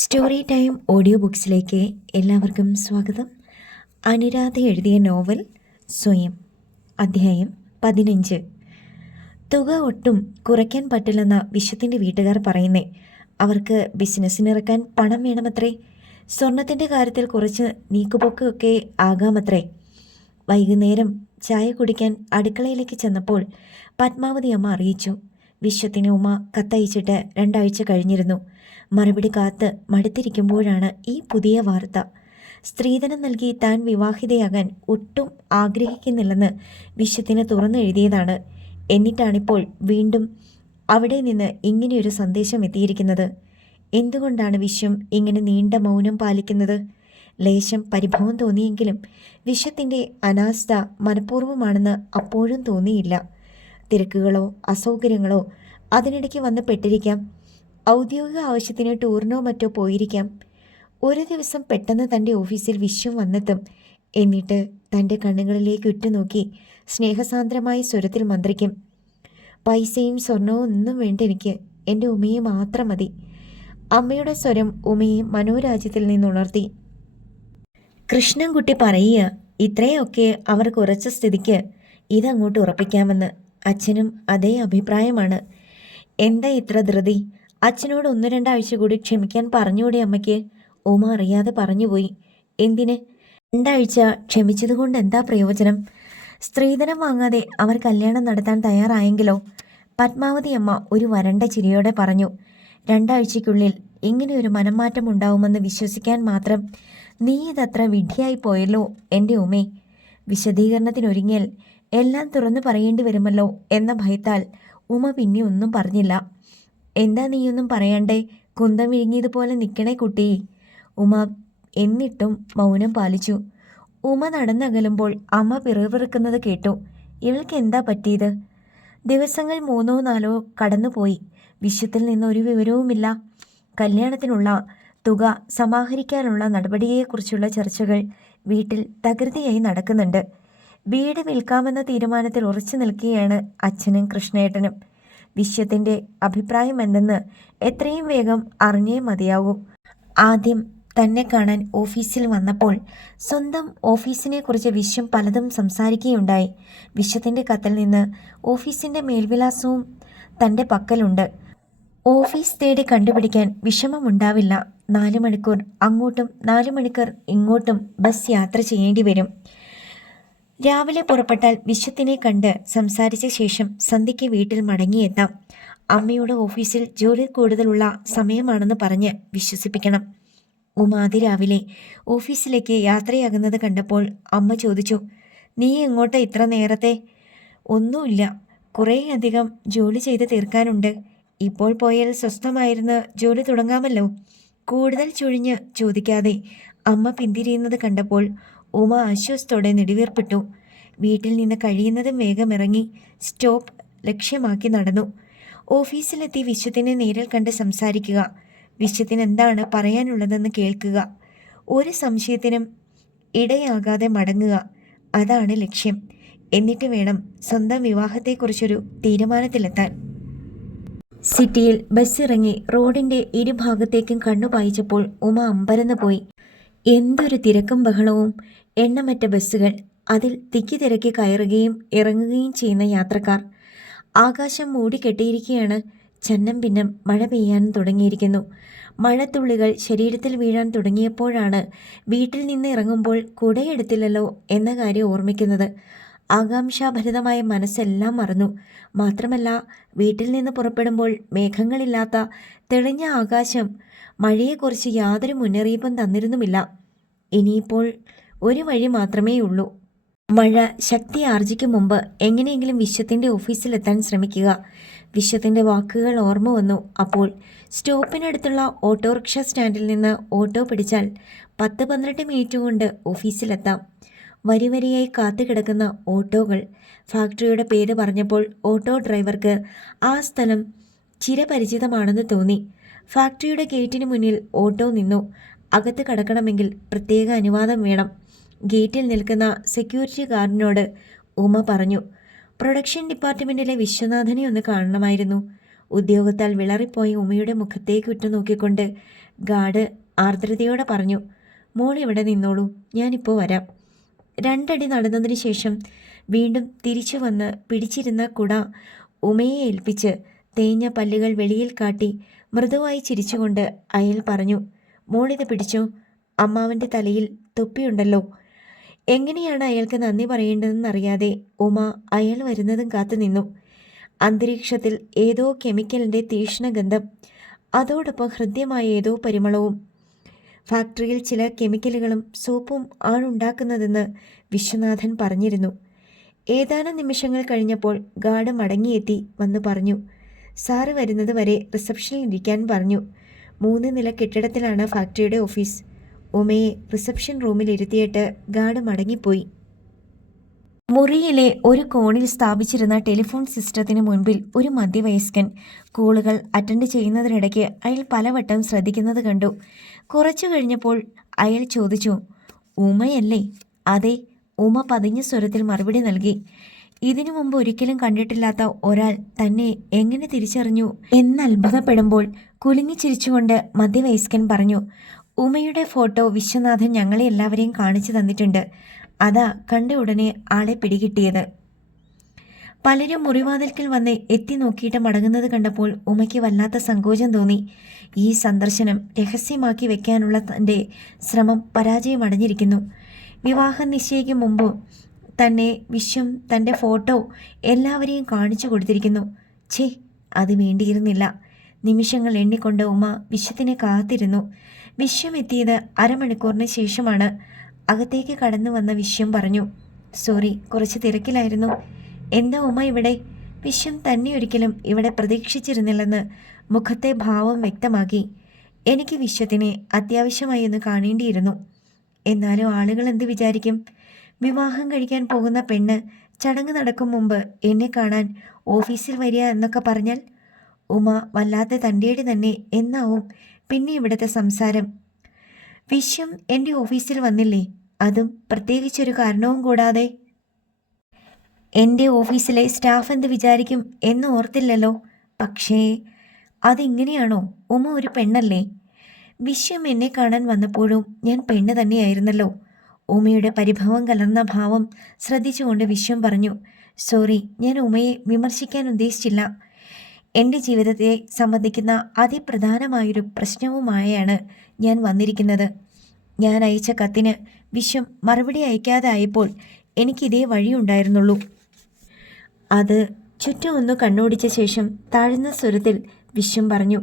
Story time audio ബുക്സിലേക്ക് എല്ലാവർക്കും സ്വാഗതം. അനുരാധ എഴുതിയ നോവൽ സ്വയം, അധ്യായം 15. തുക ഒട്ടും കുറയ്ക്കാൻ പറ്റില്ലെന്ന വിശ്വത്തിൻ്റെ വീട്ടുകാർ പറയുന്നേ. അവർക്ക് ബിസിനസ്സിനിറക്കാൻ പണം വേണമത്രേ. സ്വർണത്തിൻ്റെ കാര്യത്തിൽ കുറച്ച് നീക്കുപോക്കൊക്കെ ആകാമത്രേ. വൈകുന്നേരം ചായ കുടിക്കാൻ അടുക്കളയിലേക്ക് ചെന്നപ്പോൾ പത്മാവതി അമ്മ അറിയിച്ചു, വിശ്വത്തിന് ഉമ്മ കത്തയച്ചിട്ട് 2 ആഴ്ച കഴിഞ്ഞിരുന്നു. മറുപടി കാത്ത് മടുത്തിരിക്കുമ്പോഴാണ് ഈ പുതിയ വാർത്ത. സ്ത്രീധനം നൽകി താൻ വിവാഹിതയാകാൻ ഒട്ടും ആഗ്രഹിക്കുന്നില്ലെന്ന് വിശ്വത്തിന് തുറന്നെഴുതിയതാണ്. എന്നിട്ടാണിപ്പോൾ വീണ്ടും അവിടെ നിന്ന് ഇങ്ങനെയൊരു സന്ദേശം എത്തിയിരിക്കുന്നത്. എന്തുകൊണ്ടാണ് വിശ്വം ഇങ്ങനെ നീണ്ട മൗനം പാലിക്കുന്നത്? ലേശം പരിഭവം തോന്നിയെങ്കിലും വിശ്വത്തിൻ്റെ അനാസ്ഥ മനഃപൂർവ്വമാണെന്ന് അപ്പോഴും തോന്നിയില്ല. തിരക്കുകളോ അസൗകര്യങ്ങളോ അതിനിടയ്ക്ക് വന്ന് പെട്ടിരിക്കാം. ഔദ്യോഗിക ആവശ്യത്തിന് ടൂറിനോ മറ്റോ പോയിരിക്കാം. ഒരു ദിവസം പെട്ടെന്ന് തൻ്റെ ഓഫീസിൽ വിശ്വം വന്നെത്തും. എന്നിട്ട് തൻ്റെ കണ്ണുകളിലേക്ക് ഉറ്റുനോക്കി സ്നേഹസാന്ദ്രമായ സ്വരത്തിൽ മന്ത്രിക്കും, പൈസയും സ്വർണവും ഒന്നും വേണ്ട, എനിക്ക് എൻ്റെ ഉമയെ മാത്രം മതി. അമ്മയുടെ സ്വരം ഉമയെ മനോരാജ്യത്തിൽ നിന്നുണർത്തി. കൃഷ്ണൻകുട്ടി പറയുക, ഇത്രയൊക്കെ അവർ കുറച്ച സ്ഥിതിക്ക് ഇതങ്ങോട്ട് ഉറപ്പിക്കാമെന്ന്. അച്ഛനും അതേ അഭിപ്രായമാണ്. എന്താ ഇത്ര ധൃതി? അച്ഛനോട് 1-2 ആഴ്ച കൂടി ക്ഷമിക്കാൻ പറഞ്ഞുകൂടി അമ്മയ്ക്ക്? ഉമ അറിയാതെ പറഞ്ഞുപോയി. എന്തിന്? 2 ആഴ്ച ക്ഷമിച്ചതുകൊണ്ട് എന്താ പ്രയോജനം? സ്ത്രീധനം വാങ്ങാതെ അവർ കല്യാണം നടത്താൻ തയ്യാറായെങ്കിലോ? പത്മാവതി അമ്മ ഒരു വരണ്ട ചിരിയോടെ പറഞ്ഞു. 2 ആഴ്ചയ്ക്കുള്ളിൽ ഇങ്ങനെയൊരു മനംമാറ്റം ഉണ്ടാവുമെന്ന് വിശ്വസിക്കാൻ മാത്രം നീ ഇതത്ര വിഡ്ഢിയായി പോയല്ലോ എൻ്റെ ഉമേ. വിശദീകരണത്തിനൊരുങ്ങിയാൽ എല്ലാം തുറന്നു പറയേണ്ടി വരുമല്ലോ എന്ന ഭയത്താൽ ഉമ പിന്നെ ഒന്നും പറഞ്ഞില്ല. എന്താ നീയൊന്നും പറയാണ്ടേ? കുന്തം വിഴുങ്ങിയതുപോലെ നിൽക്കണേ കുട്ടി. ഉമ എന്നിട്ടും മൗനം പാലിച്ചു. ഉമ നടന്നകലുമ്പോൾ അമ്മ പിറുപിറുക്കുന്നത് കേട്ടു. ഇവൾക്ക് എന്താ പറ്റിയത്? ദിവസങ്ങൾ 3-4 കടന്നുപോയി. വിശ്വത്തിൽ നിന്ന് ഒരു വിവരവുമില്ല. കല്യാണത്തിനുള്ള തുക സമാഹരിക്കാനുള്ള നടപടിയെക്കുറിച്ചുള്ള ചർച്ചകൾ വീട്ടിൽ തകൃതിയായി നടക്കുന്നുണ്ട്. വീട് വിൽക്കാമെന്ന തീരുമാനത്തിൽ ഉറച്ചു നിൽക്കുകയാണ് അച്ഛനും കൃഷ്ണേട്ടനും. വിശ്വത്തിൻ്റെ അഭിപ്രായം എന്തെന്ന് എത്രയും വേഗം അറിഞ്ഞേ മതിയാകൂ. ആദ്യം തന്നെ കാണാൻ ഓഫീസിൽ വന്നപ്പോൾ സ്വന്തം ഓഫീസിനെക്കുറിച്ച് വിശ്വം പലതും സംസാരിക്കുകയുണ്ടായി. വിശ്വത്തിൻ്റെ കത്തിൽ നിന്ന് ഓഫീസിൻ്റെ മേൽവിലാസവും തൻ്റെ പക്കലുണ്ട്. ഓഫീസ് തേടി കണ്ടുപിടിക്കാൻ വിഷമമുണ്ടാവില്ല. 4 മണിക്കൂർ അങ്ങോട്ടും 4 മണിക്കൂർ ഇങ്ങോട്ടും ബസ് യാത്ര ചെയ്യേണ്ടി വരും. രാവിലെ പുറപ്പെട്ടാൽ വിശ്വത്തിനെ കണ്ട് സംസാരിച്ച ശേഷം സന്ധ്യയ്ക്ക് വീട്ടിൽ മടങ്ങിയെത്താം. അമ്മയുടെ ഓഫീസിൽ ജോലി കൂടുതലുള്ള സമയമാണെന്ന് പറഞ്ഞ് വിശ്വസിപ്പിക്കണം. ഉമാതി രാവിലെ ഓഫീസിലേക്ക് യാത്രയാകുന്നത് കണ്ടപ്പോൾ അമ്മ ചോദിച്ചു, നീ എങ്ങോട്ടാ ഇത്ര നേരത്തെ? ഒന്നുമില്ല, കുറേയധികം ജോലി ചെയ്ത് തീർക്കാനുണ്ട്. ഇപ്പോൾ പോയാൽ സ്വസ്ഥമായിരുന്ന് ജോലി തുടങ്ങാമല്ലോ. കൂടുതൽ ചൊഴിഞ്ഞ് ചോദിക്കാതെ അമ്മ പിന്തിരിയുന്നത് കണ്ടപ്പോൾ ഉമ ആശ്വാസത്തോടെ നെടുവീർപ്പിട്ടു. വീട്ടിൽ നിന്ന് കഴിയുന്നതും വേഗം ഇറങ്ങി സ്റ്റോപ്പ് ലക്ഷ്യമാക്കി നടന്നു. ഓഫീസിലെത്തി വിശ്വത്തിനെ നേരിൽ കണ്ട് സംസാരിക്കുക. വിശ്വത്തിന് എന്താണ് പറയാനുള്ളതെന്ന് കേൾക്കുക. ഒരു സംശയത്തിനും ഇടയാകാതെ മടങ്ങുക. അതാണ് ലക്ഷ്യം. എന്നിട്ട് വേണം സ്വന്തം വിവാഹത്തെക്കുറിച്ചൊരു തീരുമാനത്തിലെത്താൻ. സിറ്റിയിൽ ബസ്സിറങ്ങി റോഡിൻ്റെ ഇരുഭാഗത്തേക്കും കണ്ണു പായിച്ചപ്പോൾ ഉമ അമ്പരന്ന് പോയി. എന്തൊരു തിരക്കും ബഹളവും! എണ്ണമറ്റ ബസ്സുകൾ, അതിൽ തിക്കി തിരക്കി കയറുകയും ഇറങ്ങുകയും ചെയ്യുന്ന യാത്രക്കാർ. ആകാശം മൂടിക്കെട്ടിയിരിക്കുകയാണ്. ചന്നം ഭിന്നം മഴ പെയ്യാനും തുടങ്ങിയിരിക്കുന്നു. മഴത്തുള്ളികൾ ശരീരത്തിൽ വീഴാൻ തുടങ്ങിയപ്പോഴാണ് വീട്ടിൽ നിന്ന് ഇറങ്ങുമ്പോൾ കുടയെടുത്തില്ലല്ലോ എന്ന കാര്യം ഓർമ്മിക്കുന്നത്. ആകാംക്ഷാഭരിതമായ മനസ്സെല്ലാം മറന്നു. മാത്രമല്ല, വീട്ടിൽ നിന്ന് പുറപ്പെടുമ്പോൾ മേഘങ്ങളില്ലാത്ത തെളിഞ്ഞ ആകാശം മഴയെക്കുറിച്ച് യാതൊരു മുന്നറിയിപ്പും തന്നിരുന്നുമില്ല. ഇനിയിപ്പോൾ ഒരു വഴി മാത്രമേ ഉള്ളൂ. മഴ ശക്തി ആർജിക്കും മുമ്പ് എങ്ങനെയെങ്കിലും വിശ്വത്തിൻ്റെ ഓഫീസിലെത്താൻ ശ്രമിക്കുക. വിശ്വത്തിൻ്റെ വാക്കുകൾ ഓർമ്മ വന്നു. അപ്പോൾ സ്റ്റോപ്പിനടുത്തുള്ള ഓട്ടോറിക്ഷ സ്റ്റാൻഡിൽ നിന്ന് ഓട്ടോ പിടിച്ചാൽ 10-12 മിനിറ്റ് കൊണ്ട് ഓഫീസിലെത്താം. വരിവരിയായി കാത്തുകിടക്കുന്ന ഓട്ടോകൾ. ഫാക്ടറിയുടെ പേര് പറഞ്ഞപ്പോൾ ഓട്ടോ ഡ്രൈവർക്ക് ആ സ്ഥലം ചിരപരിചിതമാണെന്ന് തോന്നി. ഫാക്ടറിയുടെ ഗേറ്റിന് മുന്നിൽ ഓട്ടോ നിന്നു. അകത്ത് കടക്കണമെങ്കിൽ പ്രത്യേക അനുവാദം വേണം. ഗേറ്റിൽ നിൽക്കുന്ന സെക്യൂരിറ്റി ഗാർഡിനോട് ഉമ പറഞ്ഞു, പ്രൊഡക്ഷൻ ഡിപ്പാർട്ട്മെൻറ്റിലെ വിശ്വനാഥനെ ഒന്ന് കാണണമായിരുന്നു. ഉദ്യോഗത്താൽ വിളറിപ്പോയ ഉമയുടെ മുഖത്തേക്ക് ഉറ്റുനോക്കിക്കൊണ്ട് ഗാർഡ് ആർദ്രതയോടെ പറഞ്ഞു. മോൾ ഇവിടെ നിന്നോളൂ, ഞാനിപ്പോൾ വരാം. 2 അടി നടന്നതിന് ശേഷം വീണ്ടും തിരിച്ചു വന്ന് പിടിച്ചിരുന്ന കുട ഉമയെ ഏൽപ്പിച്ച് തേഞ്ഞ പല്ലുകൾ വെളിയിൽ കാട്ടി മൃദുവായി ചിരിച്ചുകൊണ്ട് അയാൾ പറഞ്ഞു, മോളിത് പിടിച്ചോ. അമ്മാവൻ്റെ തലയിൽ തൊപ്പിയുണ്ടല്ലോ. എങ്ങനെയാണ് അയാൾക്ക് നന്ദി പറയേണ്ടതെന്നറിയാതെ ഉമ അയാൾ വരുന്നതും കാത്തു നിന്നു. അന്തരീക്ഷത്തിൽ ഏതോ കെമിക്കലിൻ്റെ തീക്ഷ്ണഗന്ധം, അതോടൊപ്പം ഹൃദ്യമായ ഏതോ പരിമളവും. ഫാക്ടറിയിൽ ചില കെമിക്കലുകളും സോപ്പും ആണുണ്ടാക്കുന്നതെന്ന് വിശ്വനാഥൻ പറഞ്ഞിരുന്നു. ഏതാനും നിമിഷങ്ങൾ കഴിഞ്ഞപ്പോൾ ഗാർഡ് മടങ്ങിയെത്തി വന്ന് പറഞ്ഞു, സാറ് വരുന്നത് വരെ റിസപ്ഷനിൽ ഇരിക്കാൻ പറഞ്ഞു. 3 നില കെട്ടിടത്തിലാണ് ഫാക്ടറിയുടെ ഓഫീസ്. ഉമയെ റിസപ്ഷൻ റൂമിൽ ഇരുത്തിയിട്ട് ഗാർഡ് മടങ്ങിപ്പോയി. മുറിയിലെ ഒരു കോണിൽ സ്ഥാപിച്ചിരുന്ന ടെലിഫോൺ സിസ്റ്റത്തിന് മുൻപിൽ ഒരു മധ്യവയസ്കൻ കോളുകൾ അറ്റൻഡ് ചെയ്യുന്നതിനിടയ്ക്ക് അയാൾ പലവട്ടം ശ്രദ്ധിക്കുന്നത് കണ്ടു. കുറച്ചു കഴിഞ്ഞപ്പോൾ അയാൾ ചോദിച്ചു, ഉമയല്ലേ? അതെ, ഉമ പതിഞ്ഞ സ്വരത്തിൽ മറുപടി നൽകി. ഇതിനു മുമ്പ് ഒരിക്കലും കണ്ടിട്ടില്ലാത്ത ഒരാൾ തന്നെ എങ്ങനെ തിരിച്ചറിഞ്ഞു എന്ന് അത്ഭുതപ്പെടുമ്പോൾ കുലുങ്ങിച്ചിരിച്ചുകൊണ്ട് മധ്യവയസ്കൻ പറഞ്ഞു, ഉമയുടെ ഫോട്ടോ വിശ്വനാഥൻ ഞങ്ങളെ എല്ലാവരെയും കാണിച്ചു തന്നിട്ടുണ്ട്. അതാ കണ്ട ഉടനെ ആളെ പിടികിട്ടിയത്. പലരും മുറിവാതിൽക്കൽ വന്ന് എത്തി നോക്കിയിട്ട് മടങ്ങുന്നത് കണ്ടപ്പോൾ ഉമയ്ക്ക് വല്ലാത്ത സങ്കോചം തോന്നി. ഈ സന്ദർശനം രഹസ്യമാക്കി വെക്കാനുള്ള തൻ്റെ ശ്രമം പരാജയമടഞ്ഞിരിക്കുന്നു. വിവാഹം നിശ്ചയിക്കും മുമ്പ് തന്നെ വിശ്വം തൻ്റെ ഫോട്ടോ എല്ലാവരെയും കാണിച്ചു കൊടുത്തിരിക്കുന്നു. ഛേ, അത് വേണ്ടിയിരുന്നില്ല. നിമിഷങ്ങൾ എണ്ണിക്കൊണ്ട് ഉമ വിശ്വത്തിനെ കാത്തിരുന്നു. വിശ്വം എത്തിയത് അരമണിക്കൂറിന് ശേഷമാണ്. അകത്തേക്ക് കടന്നു വന്ന വിശ്വം പറഞ്ഞു, സോറി, കുറച്ച് തിരക്കിലായിരുന്നു. എന്താ ഉമ ഇവിടെ? വിശ്വം തന്നെ ഒരിക്കലും ഇവിടെ പ്രതീക്ഷിച്ചിരുന്നില്ലെന്ന് മുഖത്തെ ഭാവം വ്യക്തമാക്കി. എനിക്ക് വിശ്വത്തിനെ അത്യാവശ്യമായി ഒന്ന് കാണേണ്ടിയിരുന്നു. എന്നാലും ആളുകൾ എന്ത് വിചാരിക്കും? വിവാഹം കഴിക്കാൻ പോകുന്ന പെണ്ണ് ചടങ്ങ് നടക്കും മുമ്പ് എന്നെ കാണാൻ ഓഫീസിൽ വരിക എന്നൊക്കെ പറഞ്ഞാൽ ഉമ വല്ലാത്ത തൻ്റെടി തന്നെ എന്നാവും പിന്നെ ഇവിടുത്തെ സംസാരം. വിശ്വം എൻ്റെ ഓഫീസിൽ വന്നില്ലേ? അതും പ്രത്യേകിച്ചൊരു കാരണവും കൂടാതെ. എൻ്റെ ഓഫീസിലെ സ്റ്റാഫ് എന്ത് വിചാരിക്കും എന്ന് ഓർത്തില്ലല്ലോ. പക്ഷേ അതിങ്ങനെയാണോ? ഉമ ഒരു പെണ്ണല്ലേ? വിശ്വം എന്നെ കാണാൻ വന്നപ്പോഴും ഞാൻ പെണ്ണ് തന്നെയായിരുന്നല്ലോ. ഉമയുടെ പരിഭവം കലർന്ന ഭാവം ശ്രദ്ധിച്ചുകൊണ്ട് വിശ്വം പറഞ്ഞു, സോറി, ഞാൻ ഉമയെ വിമർശിക്കാൻ ഉദ്ദേശിച്ചില്ല. എൻ്റെ ജീവിതത്തെ സംബന്ധിക്കുന്ന അതിപ്രധാനമായൊരു പ്രശ്നവുമായാണ് ഞാൻ വന്നിരിക്കുന്നത്. ഞാൻ അയച്ച കത്തിന് വിശ്വം മറുപടി അയക്കാതെ ആയപ്പോൾ എനിക്കിതേ വഴിയുണ്ടായിരുന്നുള്ളൂ. അത് ചുറ്റും ഒന്ന് കണ്ണോടിച്ച ശേഷം താഴ്ന്ന സ്വരത്തിൽ വിശ്വം പറഞ്ഞു,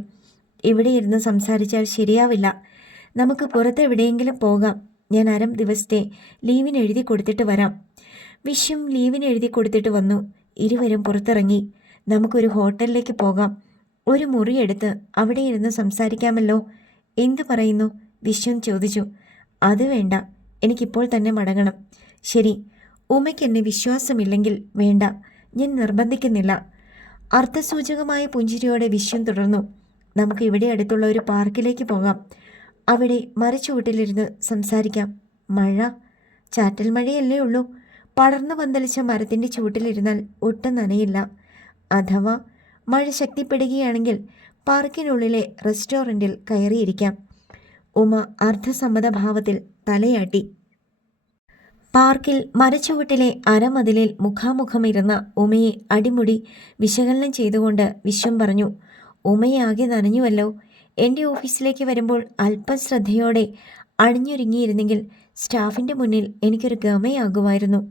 ഇവിടെ ഇരുന്ന് സംസാരിച്ചാൽ ശരിയാവില്ല. നമുക്ക് പുറത്തെവിടെയെങ്കിലും പോകാം. ഞാൻ ദിവസത്തെ ലീവിന് എഴുതി കൊടുത്തിട്ട് വരാം. വിശ്വം ലീവിന് എഴുതി കൊടുത്തിട്ട് വന്നു. ഇരുവരും പുറത്തിറങ്ങി. നമുക്കൊരു ഹോട്ടലിലേക്ക് പോകാം. ഒരു മുറിയെടുത്ത് അവിടെ ഇരുന്ന് സംസാരിക്കാമല്ലോ. എന്തു പറയുന്നു? വിശ്വം ചോദിച്ചു. അത് വേണ്ട, എനിക്കിപ്പോൾ തന്നെ മടങ്ങണം. ശരി, ഉമയ്ക്ക് എന്നെ വിശ്വാസമില്ലെങ്കിൽ വേണ്ട, ഞാൻ നിർബന്ധിക്കുന്നില്ല. അർത്ഥസൂചകമായ പുഞ്ചിരിയോടെ വിശ്വം തുടർന്നു. നമുക്ക് ഇവിടെ അടുത്തുള്ള ഒരു പാർക്കിലേക്ക് പോകാം. അവിടെ മരച്ചുവട്ടിലിരുന്ന് സംസാരിക്കാം. മഴ, ചാറ്റൽ മഴയല്ലേ ഉള്ളൂ. പടർന്നു പന്തലിച്ച മരത്തിൻ്റെ ചുവട്ടിലിരുന്നാൽ ഒട്ടും നനയില്ല. അഥവാ മഴ ശക്തിപ്പെടുകയാണെങ്കിൽ പാർക്കിനുള്ളിലെ റെസ്റ്റോറൻറ്റിൽ കയറിയിരിക്കാം. ഉമ അർദ്ധസമ്മതഭാവത്തിൽ തലയാട്ടി. പാർക്കിൽ മരച്ചുവട്ടിലെ അരമതിലിൽ മുഖാമുഖം ഇരുന്ന ഉമയെ അടിമുടി വിശകലനം ചെയ്തുകൊണ്ട് വിശ്വം പറഞ്ഞു, ഉമയാകെ നനഞ്ഞുവല്ലോ. എൻ്റെ ഓഫീസിലേക്ക് വരുമ്പോൾ അല്പം ശ്രദ്ധയോടെ അണിഞ്ഞൊരുങ്ങിയിരുന്നെങ്കിൽ സ്റ്റാഫിൻ്റെ മുന്നിൽ എനിക്കൊരു ഗമയാകുമായിരുന്നു.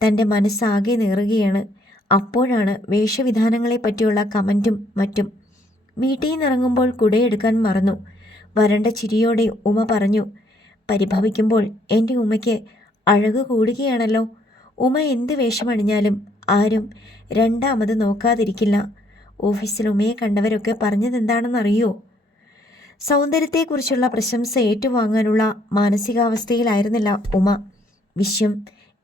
തൻ്റെ മനസ്സാകെ നേറുകയാണ്. അപ്പോഴാണ് വേഷവിധാനങ്ങളെ പറ്റിയുള്ള കമൻറ്റും മറ്റും. വീട്ടിൽ നിന്നിറങ്ങുമ്പോൾ കുടയെടുക്കാൻ മറന്നു. വരണ്ട ചിരിയോടെ ഉമ പറഞ്ഞു, പരിഭവിക്കുമ്പോൾ എൻ്റെ ഉമയ്ക്ക് അഴക് കൂടുകയാണല്ലോ. ഉമ എന്ത് വേഷമണിഞ്ഞാലും ആരും രണ്ടാമത് നോക്കാതിരിക്കില്ല. ഓഫീസിൽ ഉമയെ കണ്ടവരൊക്കെ പറഞ്ഞതെന്താണെന്നറിയോ? സൗന്ദര്യത്തെക്കുറിച്ചുള്ള പ്രശംസ ഏറ്റുവാങ്ങാനുള്ള മാനസികാവസ്ഥയിലായിരുന്നില്ല ഉമ. വിശ്വം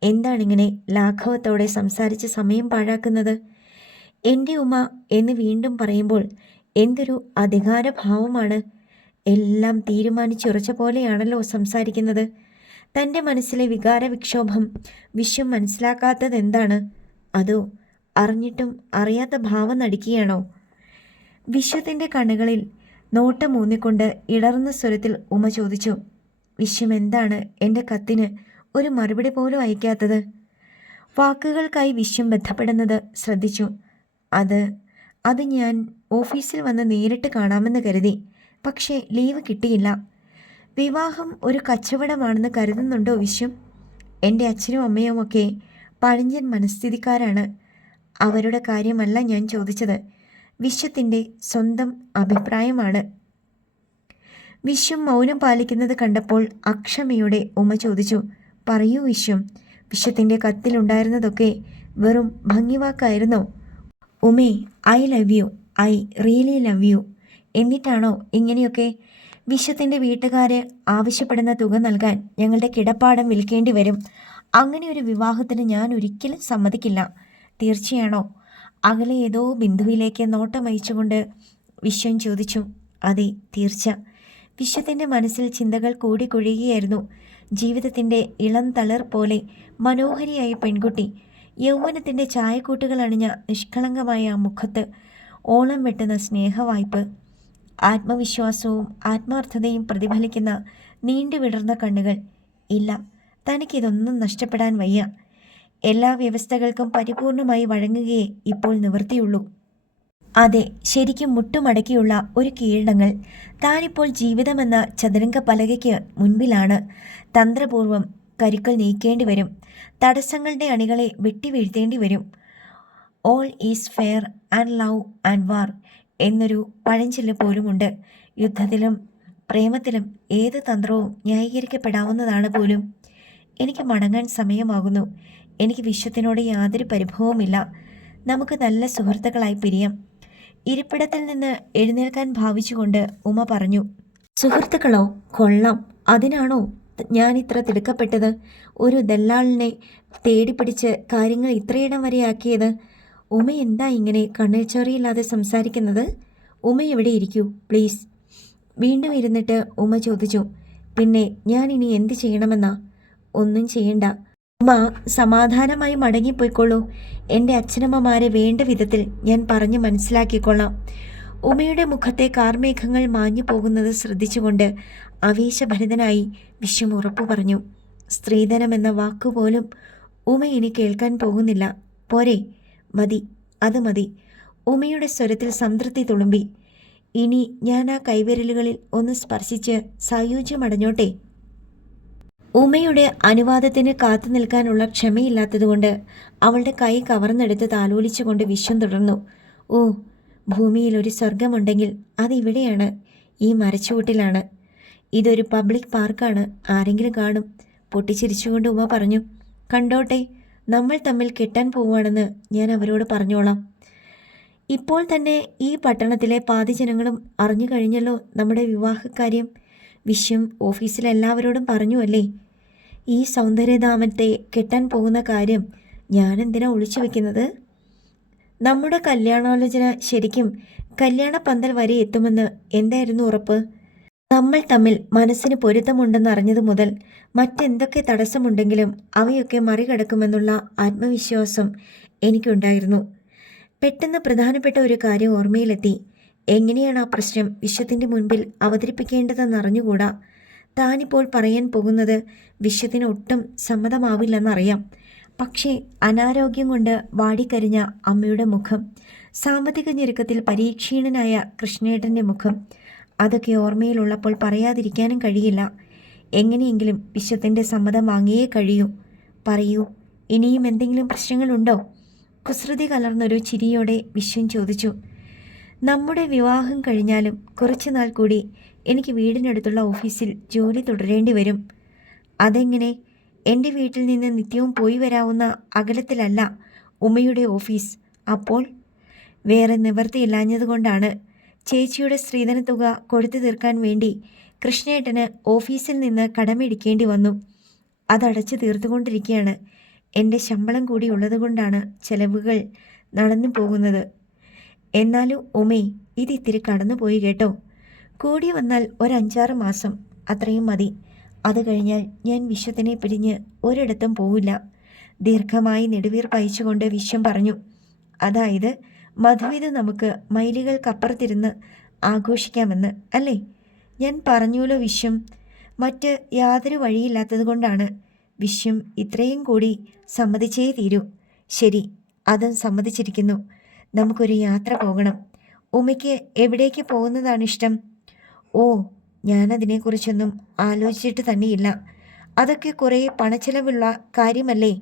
എന്താണിങ്ങനെ ലാഘവത്തോടെ സംസാരിച്ച് സമയം പാഴാക്കുന്നത്? എൻ്റെ ഉമ എന്ന് വീണ്ടും പറയുമ്പോൾ എന്തൊരു അധികാരഭാവമാണ്. എല്ലാം തീരുമാനിച്ചുറച്ച പോലെയാണല്ലോ സംസാരിക്കുന്നത്. തൻ്റെ മനസ്സിലെ വികാരവിക്ഷോഭം വിശ്വം മനസ്സിലാക്കാത്തതെന്താണ്? അതോ അറിഞ്ഞിട്ടും അറിയാത്ത ഭാവം നടിക്കുകയാണോ? വിശ്വത്തിൻ്റെ കണ്ണുകളിൽ നോട്ടം ഊന്നിക്കൊണ്ട് ഇടർന്ന സ്വരത്തിൽ ഉമ ചോദിച്ചു. വിശ്വം എന്താണ് എൻ്റെ കത്തിന് ഒരു മറുപടി പോലും അയക്കാത്തത്? വാക്കുകൾക്കായി വിശ്വം ബന്ധപ്പെടുന്നത് ശ്രദ്ധിച്ചു. അത് ഞാൻ ഓഫീസിൽ വന്ന് നേരിട്ട് കാണാമെന്ന് കരുതി. പക്ഷേ ലീവ് കിട്ടിയില്ല. വിവാഹം ഒരു കച്ചവടമാണെന്ന് കരുതുന്നുണ്ടോ വിശ്വം? എൻ്റെ അച്ഛനും അമ്മയുമൊക്കെ പഴഞ്ചൻ മനസ്ഥിതിക്കാരാണ്. അവരുടെ കാര്യമല്ല ഞാൻ ചോദിച്ചത്. വിശ്വത്തിൻ്റെ സ്വന്തം അഭിപ്രായമാണ്. വിശ്വം മൗനം പാലിക്കുന്നത് കണ്ടപ്പോൾ അക്ഷമയോടെ ഉമ ചോദിച്ചു. പറയൂ വിശ്വം, വിശ്വത്തിൻ്റെ കത്തിലുണ്ടായിരുന്നതൊക്കെ വെറും ഭംഗിവാക്കായിരുന്നോ? ഉമേ, I love you, I really love you. എന്നിട്ടാണോ ഇങ്ങനെയൊക്കെ? വിശ്വത്തിൻ്റെ വീട്ടുകാർ ആവശ്യപ്പെടുന്ന തുക നൽകാൻ ഞങ്ങളുടെ കിടപ്പാടം വിൽക്കേണ്ടി വരും. അങ്ങനെ ഒരു വിവാഹത്തിന് ഞാൻ ഒരിക്കലും സമ്മതിക്കില്ല. തീർച്ചയാണോ? അകലെ ഏതോ ബിന്ദുവിലേക്ക് നോട്ടമയച്ചുകൊണ്ട് വിശ്വം ചോദിച്ചു. അതെ, തീർച്ച. വിശ്വത്തിൻ്റെ മനസ്സിൽ ചിന്തകൾ കൂടിക്കൊഴിയുകയായിരുന്നു. ജീവിതത്തിൻ്റെ ഇളം തളിർ പോലെ മനോഹരിയായ പെൺകുട്ടി, യൗവനത്തിൻ്റെ ചായക്കൂട്ടുകൾ അണിഞ്ഞ നിഷ്കളങ്കമായ ആ മുഖത്ത് ഓളം വെട്ടുന്ന സ്നേഹവായ്പ്, ആത്മവിശ്വാസവും ആത്മാർത്ഥതയും പ്രതിഫലിക്കുന്ന നീണ്ടുവിടർന്ന കണ്ണുകൾ. ഇല്ല, തനിക്കിതൊന്നും നഷ്ടപ്പെടാൻ വയ്യ. എല്ലാ വ്യവസ്ഥകൾക്കും പരിപൂർണമായി വഴങ്ങുകയേ ഇപ്പോൾ നിവൃത്തിയുള്ളൂ. അതെ, ശരിക്കും മുട്ടുമടക്കിയുള്ള ഒരു കീഴടങ്ങൽ. താനിപ്പോൾ ജീവിതമെന്ന ചതുരംഗ പലകയ്ക്ക് മുൻപിലാണ്. തന്ത്രപൂർവം കരുക്കൾ നീക്കേണ്ടി വരും. തടസ്സങ്ങളുടെ അണികളെ വെട്ടിവീഴ്ത്തേണ്ടി വരും. All is fair and love and war എന്നൊരു പഴഞ്ചൊല്ല് പോലുമുണ്ട്. യുദ്ധത്തിലും പ്രേമത്തിലും ഏത് തന്ത്രവും ന്യായീകരിക്കപ്പെടാവുന്നതാണ് പോലും. എനിക്ക് മടങ്ങാൻ സമയമാകുന്നു. എനിക്ക് വിശ്വത്തിനോട് യാതൊരു പരിഭവവുമില്ല. നമുക്ക് നല്ല സുഹൃത്തുക്കളായി പിരിയാം. ഇരിപ്പിടത്തിൽ നിന്ന് എഴുന്നേൽക്കാൻ ഭാവിച്ചുകൊണ്ട് ഉമ പറഞ്ഞു. സുഹൃത്തുക്കളോ? കൊള്ളാം. അതിനാണോ ഞാൻ ഇത്ര തിടുക്കപ്പെട്ടത്? ഒരു ദല്ലാളിനെ തേടിപ്പിടിച്ച് കാര്യങ്ങൾ ഇത്രയിടം വരെ ആക്കിയത്? ഉമ എന്താ ഇങ്ങനെ കണ്ണിൽ ചൊറിയില്ലാതെ സംസാരിക്കുന്നത്? ഉമ എവിടെ ഇരിക്കൂ പ്ലീസ്. വീണ്ടും ഇരുന്നിട്ട് ഉമ ചോദിച്ചു. പിന്നെ ഞാൻ ഇനി എന്ത് ചെയ്യണമെന്നാ? ഒന്നും ചെയ്യണ്ട. ഉമ സമാധാനമായി മടങ്ങിപ്പോയിക്കൊള്ളൂ. എൻ്റെ അച്ഛനമ്മമാരെ വേണ്ട വിധത്തിൽ ഞാൻ പറഞ്ഞു മനസ്സിലാക്കിക്കൊള്ളാം. ഉമയുടെ മുഖത്തെ കാർമേഘങ്ങൾ മാഞ്ഞു പോകുന്നത് ശ്രദ്ധിച്ചുകൊണ്ട് ആവേശഭരിതനായി വിശ്വം ഉറപ്പു പറഞ്ഞു. സ്ത്രീധനമെന്ന വാക്കുപോലും ഉമ ഇനി കേൾക്കാൻ പോകുന്നില്ല. പോരെ, മതി, അത് മതി. ഉമയുടെ സ്വരത്തിൽ സംതൃപ്തി തുളുമ്പി. ഇനി ഞാൻ ആ കൈവിരലുകളിൽ ഒന്ന് സ്പർശിച്ച് സായുജ്യമടഞ്ഞോട്ടെ? ഉമയുടെ അനുവാദത്തിന് കാത്തു നിൽക്കാനുള്ള ക്ഷമയില്ലാത്തതുകൊണ്ട് അവളുടെ കൈ കവർന്നെടുത്ത് താലോലിച്ചുകൊണ്ട് വിശ്വം തുടർന്നു. ഓ, ഭൂമിയിൽ ഒരു സ്വർഗമുണ്ടെങ്കിൽ അതിവിടെയാണ്, ഈ മരച്ചുവട്ടിലാണ്. ഇതൊരു പബ്ലിക് പാർക്കാണ്, ആരെങ്കിലും കാണും. പൊട്ടിച്ചിരിച്ചുകൊണ്ട് ഉമ പറഞ്ഞു. കണ്ടോട്ടെ, നമ്മൾ തമ്മിൽ കെട്ടാൻ പോവുകയാണെന്ന് ഞാൻ അവരോട് പറഞ്ഞോളാം. ഇപ്പോൾ തന്നെ ഈ പട്ടണത്തിലെ പാതി ജനങ്ങളും അറിഞ്ഞു കഴിഞ്ഞല്ലോ നമ്മുടെ വിവാഹക്കാര്യം. വിശ്വം ഓഫീസിലെല്ലാവരോടും പറഞ്ഞു അല്ലേ? ഈ സൗന്ദര്യധാമത്തെ കെട്ടാൻ പോകുന്ന കാര്യം ഞാനെന്തിനാ ഒളിച്ചു വെക്കുന്നത്? നമ്മുടെ കല്യാണാലോചന ശരിക്കും കല്യാണ പന്തൽ വരെ എത്തുമെന്ന് എന്തായിരുന്നു ഉറപ്പ്? നമ്മൾ തമ്മിൽ മനസ്സിന് പൊരുത്തമുണ്ടെന്ന് അറിഞ്ഞതു മുതൽ മറ്റെന്തൊക്കെ തടസ്സമുണ്ടെങ്കിലും അവയൊക്കെ മറികടക്കുമെന്നുള്ള ആത്മവിശ്വാസം എനിക്കുണ്ടായിരുന്നു. പെട്ടെന്ന് പ്രധാനപ്പെട്ട ഒരു കാര്യം ഓർമ്മയിലെത്തി. എങ്ങനെയാണ് ആ പ്രശ്നം വിശ്വത്തിൻ്റെ മുൻപിൽ അവതരിപ്പിക്കേണ്ടതെന്നറിഞ്ഞുകൂടാ. താനിപ്പോൾ പറയാൻ പോകുന്നത് വിശ്വത്തിന് ഒട്ടും സമ്മതമാവില്ലെന്നറിയാം. പക്ഷേ അനാരോഗ്യം കൊണ്ട് വാടിക്കരിഞ്ഞ അമ്മയുടെ മുഖം, സാമ്പത്തിക ഞെരുക്കത്തിൽ പരീക്ഷീണനായ കൃഷ്ണേട്ടൻ്റെ മുഖം, അതൊക്കെ ഓർമ്മയിലുള്ളപ്പോൾ പറയാതിരിക്കാനും കഴിയില്ല. എങ്ങനെയെങ്കിലും വിശ്വത്തിൻ്റെ സമ്മതം വാങ്ങിയേ കഴിയൂ. പറയൂ, ഇനിയും എന്തെങ്കിലും പ്രശ്നങ്ങളുണ്ടോ? കുസൃതി കലർന്നൊരു ചിരിയോടെ വിശ്വം ചോദിച്ചു. നമ്മുടെ വിവാഹം കഴിഞ്ഞാലും കുറച്ചുനാൾ കൂടി എനിക്ക് വീടിനടുത്തുള്ള ഓഫീസിൽ ജോലി തുടരേണ്ടി വരും. അതെങ്ങനെ? എൻ്റെ വീട്ടിൽ നിന്ന് നിത്യവും പോയി വരാവുന്ന അകലത്തിലല്ല ഉമയുടെ ഓഫീസ്. അപ്പോൾ വേറെ നിവൃത്തിയില്ലാഞ്ഞതുകൊണ്ടാണ് ചേച്ചിയുടെ സ്ത്രീധന തുക കൊടുത്തു തീർക്കാൻ വേണ്ടി കൃഷ്ണേട്ടന് ഓഫീസിൽ നിന്ന് കടമെടുക്കേണ്ടി വന്നു. അതടച്ചു തീർത്തുകൊണ്ടിരിക്കുകയാണ്. എൻ്റെ ശമ്പളം കൂടി ഉള്ളതുകൊണ്ടാണ് ചെലവുകൾ നടന്നു പോകുന്നത്. എന്നാലും ഉമേ, ഇതിത്തിരി കടന്നുപോയി കേട്ടോ. കൂടി വന്നാൽ ഒരു 5-6 മാസം, അത്രയും മതി. അത് കഴിഞ്ഞാൽ ഞാൻ വിശ്വത്തിനെ പിരിഞ്ഞ് ഒരിടത്തും പോവില്ല. ദീർഘമായി നെടുവീർപ്പയച്ചുകൊണ്ട് വിശ്വം പറഞ്ഞു. അതായത് മധുവിധ നമുക്ക് മൈലുകൾക്കപ്പുറത്തിരുന്ന് ആഘോഷിക്കാമെന്ന് അല്ലേ? ഞാൻ പറഞ്ഞൂലോ വിശ്വം. മറ്റ് യാതൊരു വഴിയില്ലാത്തത് കൊണ്ടാണ്. വിശ്വം ഇത്രയും കൂടി സമ്മതിച്ചേ തീരൂ. ശരി, അതും സമ്മതിച്ചിരിക്കുന്നു. നമുക്കൊരു യാത്ര പോകണം. ഉമ്മയ്ക്ക് എവിടേക്ക് പോകുന്നതാണ് ഇഷ്ടം? ഓ, ഞാനതിനെക്കുറിച്ചൊന്നും ആലോചിച്ചിട്ട് തന്നെയില്ല. അതൊക്കെ കുറേ പണച്ചിലവുള്ള കാര്യമല്ലേ?